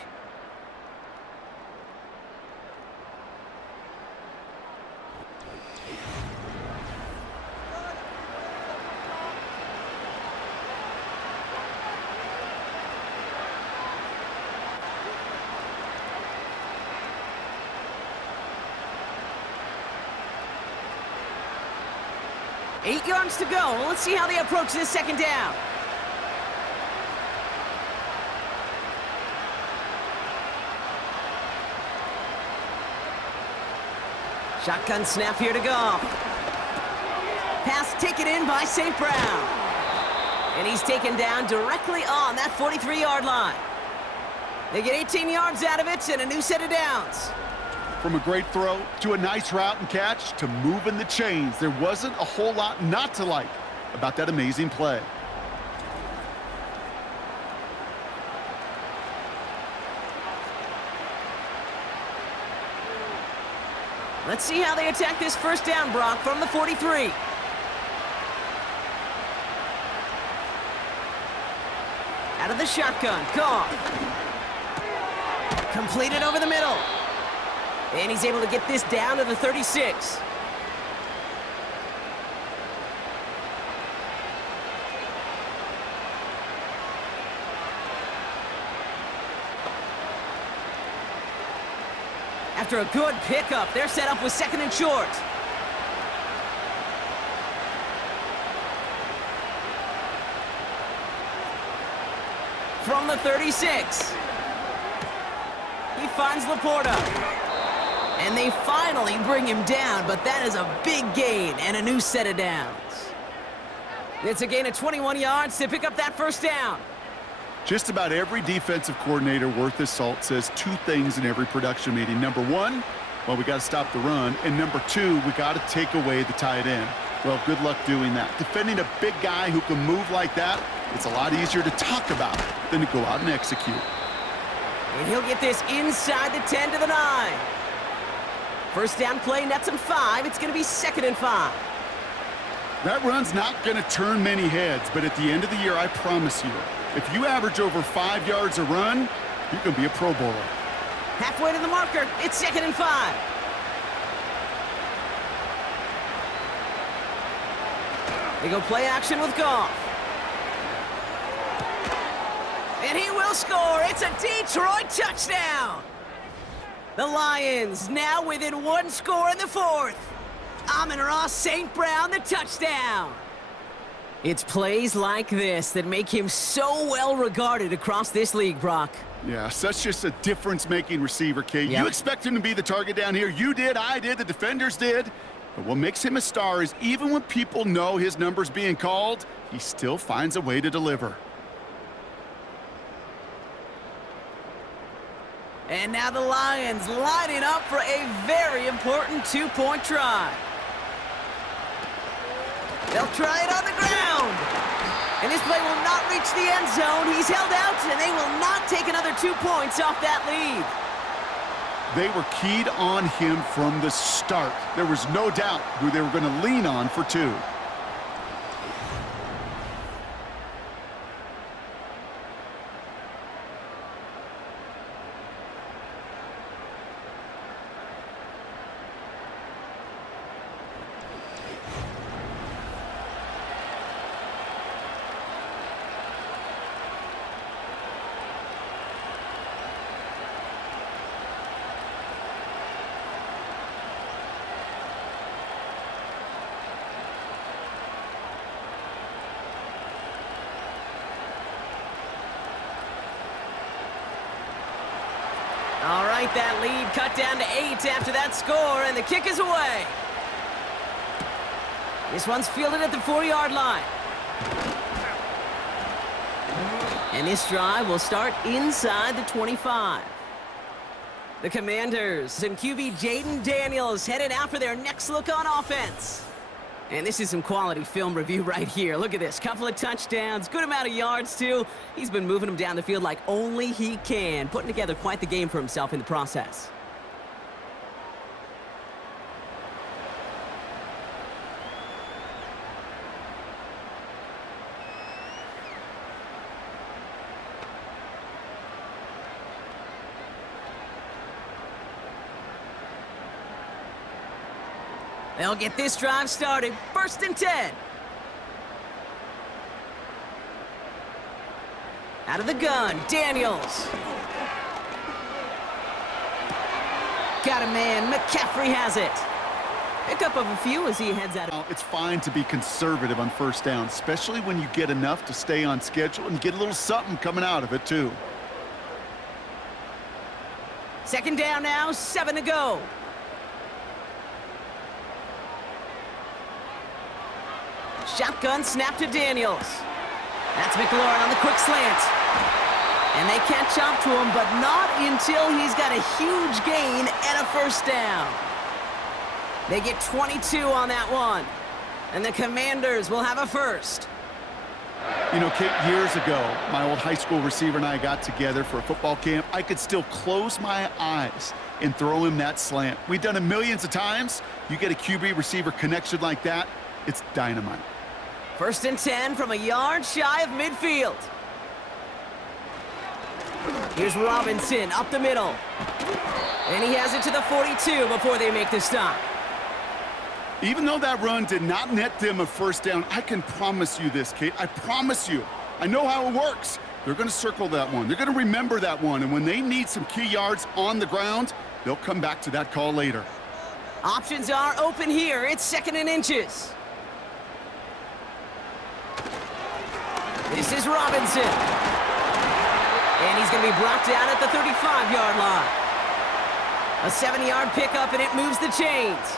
8 yards to go. Let's see how they approach this second down. Shotgun snap here to Goff. Pass taken in by St. Brown. And he's taken down directly on that 43-yard line. They get 18 yards out of it and a new set of downs. From a great throw to a nice route and catch to moving the chains, there wasn't a whole lot not to like about that amazing play. Let's see how they attack this first down, Brock, from the 43. Out of the shotgun, Goff. Completed over the middle. And he's able to get this down to the 36. After a good pickup, they're set up with 2nd and short. From the 36. He finds Laporta. And they finally bring him down, but that is a big gain and a new set of downs. It's a gain of 21 yards to pick up that first down. Just about every defensive coordinator worth his salt says 2 things in every production meeting. Number 1, well, we got to stop the run. And number 2, we got to take away the tight end. Well, good luck doing that. Defending a big guy who can move like that, it's a lot easier to talk about than to go out and execute. And he'll get this inside the 10 to the 9. First down play, nets him 5. It's going to be 2nd and 5. That run's not going to turn many heads, but at the end of the year, I promise you, if you average over 5 yards a run, you can be a Pro Bowler. Halfway to the marker, it's 2nd and 5. They go play action with Goff. And he will score. It's a Detroit touchdown. The Lions now within 1 score in the 4th. Amon-Ra St. Brown, the touchdown. It's plays like this that make him so well regarded across this league, Brock. Yeah, such just a difference-making receiver, Kate. Yep. You expect him to be the target down here. You did, I did, the defenders did. But what makes him a star is even when people know his number's being called, he still finds a way to deliver. And now the Lions lining up for a very important 2-point try. They'll try it on the ground. And this play will not reach the end zone. He's held out, and they will not take another 2 points off that lead. They were keyed on him from the start. There was no doubt who they were going to lean on for 2. All right, that lead cut down to 8 after that score, and the kick is away. This one's fielded at the 4-yard line. And this drive will start inside the 25. The Commanders and QB Jaden Daniels headed out for their next look on offense. And this is some quality film review right here. Look at this. Couple of touchdowns, good amount of yards, too. He's been moving them down the field like only he can, putting together quite the game for himself in the process. They'll get this drive started. 1st and 10. Out of the gun, Daniels. Got a man, McCaffrey has it. Pickup of a few as he heads out. It's fine to be conservative on first down, especially when you get enough to stay on schedule and get a little something coming out of it, too. Second down now, 7 to go. Shotgun snap to Daniels. That's McLaurin on the quick slant. And they catch up to him, but not until he's got a huge gain and a first down. They get 22 on that one. And the Commanders will have a first. You know, Kate, years ago, my old high school receiver and I got together for a football camp. I could still close my eyes and throw him that slant. We've done it millions of times. You get a QB receiver connection like that, it's dynamite. First and 10 from a yard shy of midfield. Here's Robinson up the middle. And he has it to the 42 before they make the stop. Even though that run did not net them a first down, I can promise you this, Kate. I promise you. I know how it works. They're going to circle that one. They're going to remember that one. And when they need some key yards on the ground, they'll come back to that call later. Options are open here. It's 2nd and inches. This is Robinson. And he's going to be brought down at the 35-yard line. A 7-yard pickup, and it moves the chains.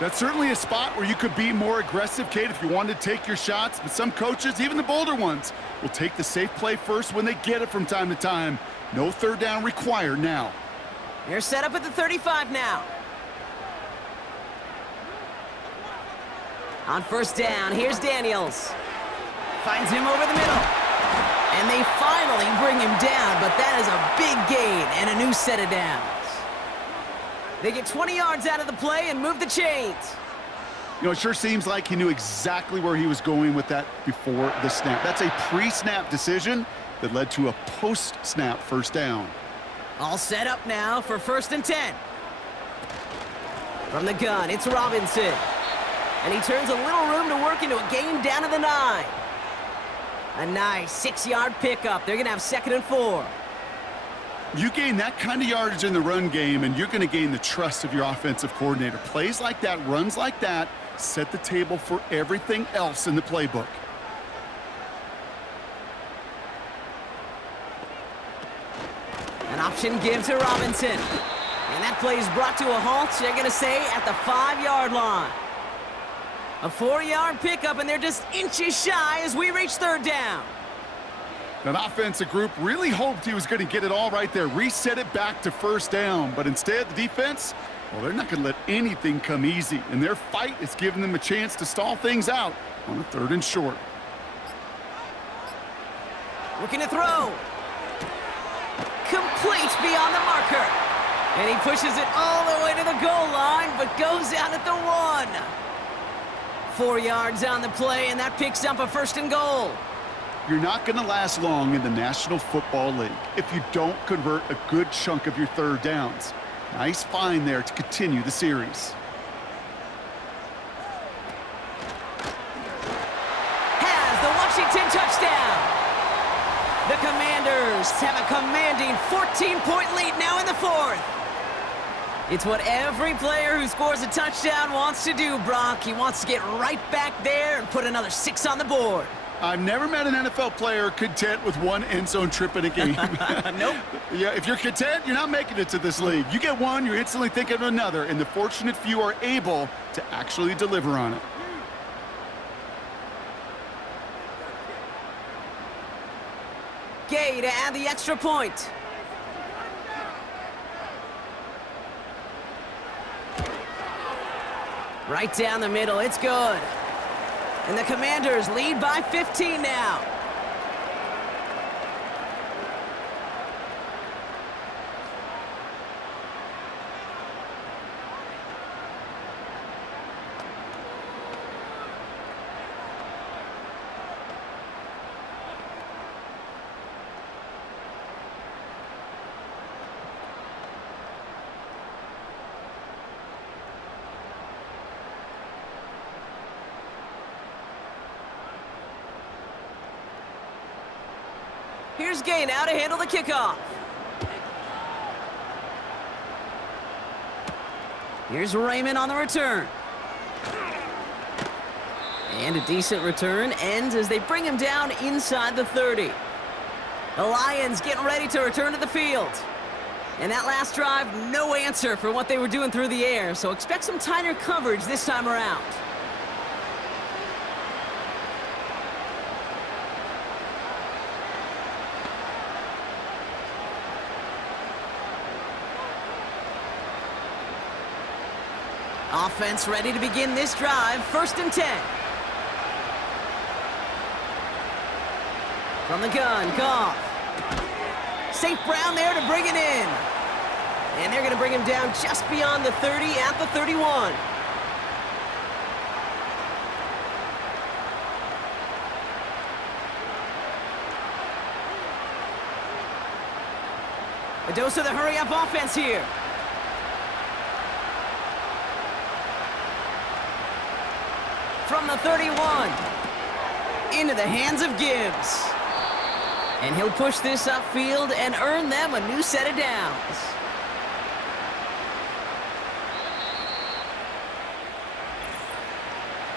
That's certainly a spot where you could be more aggressive, Kate, if you wanted to take your shots. But some coaches, even the bolder ones, will take the safe play first when they get it from time to time. No third down required now. They're set up at the 35 now. On first down, here's Daniels. Finds him over the middle. And they finally bring him down, but that is a big gain and a new set of downs. They get 20 yards out of the play and move the chains. You know, it sure seems like he knew exactly where he was going with that before the snap. That's a pre-snap decision that led to a post-snap first down. All set up now for 1st and 10. From the gun, it's Robinson. And he turns a little room to work into a gain down to the 9. A nice 6-yard pickup. They're going to have 2nd and 4. You gain that kind of yardage in the run game, and you're going to gain the trust of your offensive coordinator. Plays like that, runs like that, set the table for everything else in the playbook. An option give to Robinson. And that play is brought to a halt, they're going to say, at the 5-yard line. A 4-yard pickup, and they're just inches shy as we reach 3rd down. That offensive group really hoped he was going to get it all right there, reset it back to first down. But instead, the defense, well, they're not going to let anything come easy. And their fight is giving them a chance to stall things out on a 3rd and short. Looking to throw. Complete beyond the marker. And he pushes it all the way to the goal line, but goes out at the 1. 4 yards on the play, and that picks up a 1st and goal. You're not going to last long in the National Football League if you don't convert a good chunk of your 3rd downs. Nice find there to continue the series. Has the Washington touchdown. The Commanders have a commanding 14-point lead now in the 4th. It's what every player who scores a touchdown wants to do, Brock. He wants to get right back there and put another 6 on the board. I've never met an NFL player content with 1 end zone trip in a game. Nope. Yeah, if you're content, you're not making it to this league. You get one, you're instantly thinking of another, and the fortunate few are able to actually deliver on it. Gay to add the extra point. Right down the middle, it's good. And the Commanders lead by 15 now. Here's Gay now to handle the kickoff. Here's Raymond on the return. And a decent return ends as they bring him down inside the 30. The Lions getting ready to return to the field. And that last drive, no answer for what they were doing through the air, so expect some tighter coverage this time around. Offense ready to begin this drive, 1st and 10. From the gun, Goff. St. Brown there to bring it in. And they're going to bring him down just beyond the 30 at the 31. A dose of the hurry-up offense here. From the 31. Into the hands of Gibbs. And he'll push this upfield and earn them a new set of downs.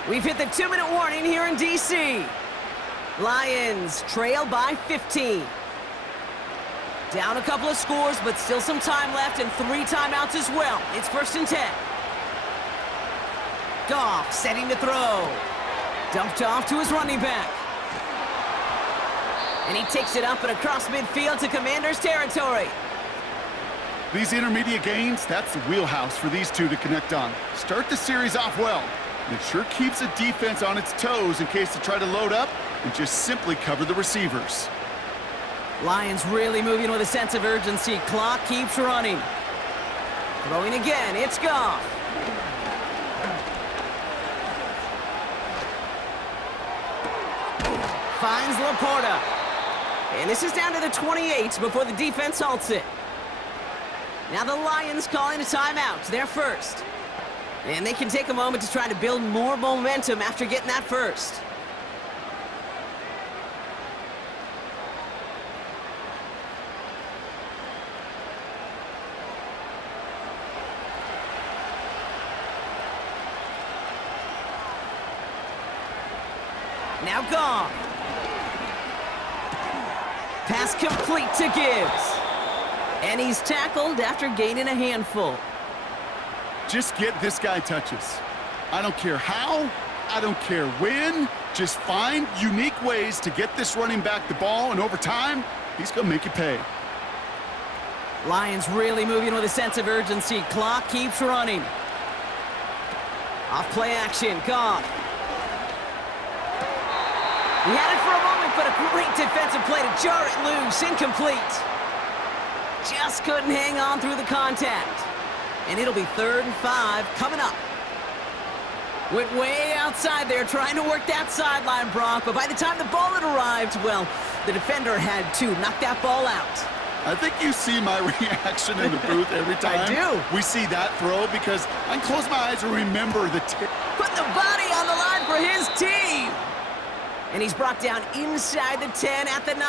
We've hit the 2-minute warning here in D.C. Lions trail by 15. Down a couple of scores, but still some time left and 3 timeouts as well. It's 1st and 10. Goff setting to throw. Dumped off to his running back. And he takes it up and across midfield to Commanders territory. These intermediate gains, that's the wheelhouse for these two to connect on. Start the series off well. It sure keeps the defense on its toes in case they try to load up and just simply cover the receivers. Lions really moving with a sense of urgency. Clock keeps running. Throwing again, it's Goff. Finds Laporta. And this is down to the 28 before the defense halts it. Now the Lions calling a timeout, their first. And they can take a moment to try to build more momentum after getting that first. Now Goff. Pass complete to Gibbs. And he's tackled after gaining a handful. Just get this guy touches. I don't care how, I don't care when. Just find unique ways to get this running back the ball, and over time, he's going to make you pay. Lions really moving with a sense of urgency. Clock keeps running. Off play action, Goff. He had it for a moment, but a great defensive play to jar it loose. Incomplete. Just couldn't hang on through the contact. And it'll be 3rd and 5 coming up. Went way outside there trying to work that sideline, Brock, but by the time the ball had arrived, well, the defender had to knock that ball out. I think you see my reaction in the booth every time I do. we see that throw, because I can close my eyes and remember the tip. Put the body on the line for his team. And he's brought down inside the 10 at the 9.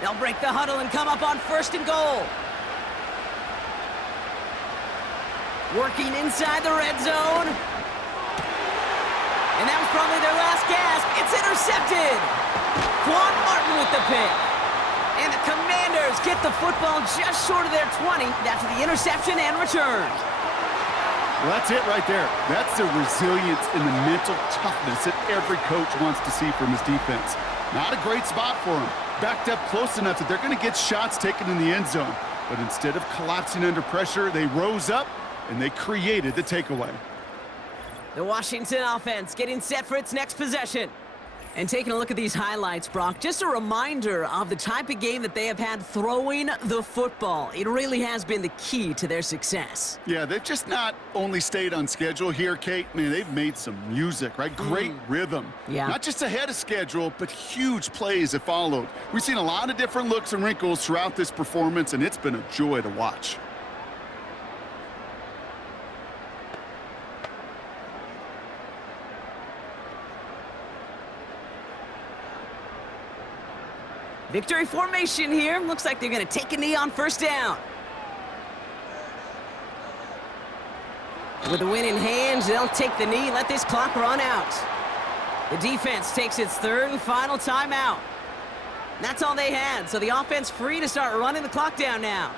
They'll break the huddle and come up on 1st and goal. Working inside the red zone. And that was probably their last gasp. It's intercepted. Quan Martin with the pick. And the Commanders get the football just short of their 20 after the interception and return. Well, that's it right there. That's the resilience and the mental toughness that every coach wants to see from his defense. Not a great spot for him. Backed up close enough that they're going to get shots taken in the end zone. But instead of collapsing under pressure, they rose up and they created the takeaway. The Washington offense getting set for its next possession. And taking a look at these highlights, Brock, just a reminder of the type of game that they have had throwing the football. It really has been the key to their success. Yeah, they've just not only stayed on schedule here, Kate. Man, they've made some music, right? Great rhythm. Yeah. Not just ahead of schedule, but huge plays have followed. We've seen a lot of different looks and wrinkles throughout this performance, and it's been a joy to watch. Victory formation here. Looks like they're going to take a knee on first down. With the win in hand, they'll take the knee and let this clock run out. The defense takes its third and final timeout. That's all they had, so the offense free to start running the clock down now.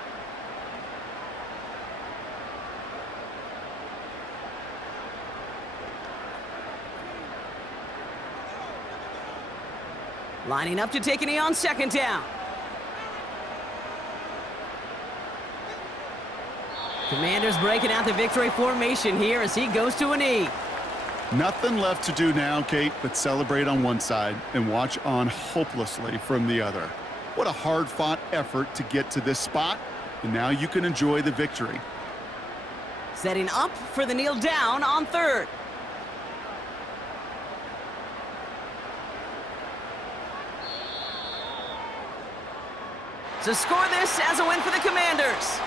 Lining up to take a knee on second down. Commanders breaking out the victory formation here as he goes to a knee. Nothing left to do now, Kate, but celebrate on one side and watch on hopelessly from the other. What a hard-fought effort to get to this spot, and now you can enjoy the victory. Setting up for the kneel down on third. To score this as a win for the Commanders.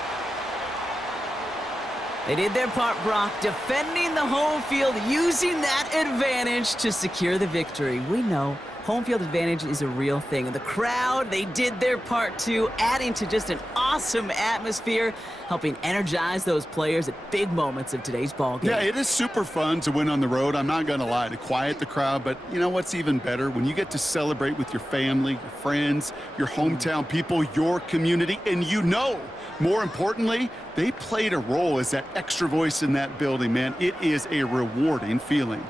They did their part, Brock, defending the home field, using that advantage to secure the victory. We know home field advantage is a real thing. And the crowd, they did their part too, adding to just an awesome atmosphere, helping energize those players at big moments of today's ballgame. Yeah, it is super fun to win on the road. I'm not going to lie, to quiet the crowd. But you know what's even better? When you get to celebrate with your family, your friends, your hometown people, your community, and you know, more importantly, they played a role as that extra voice in that building, man. It is a rewarding feeling.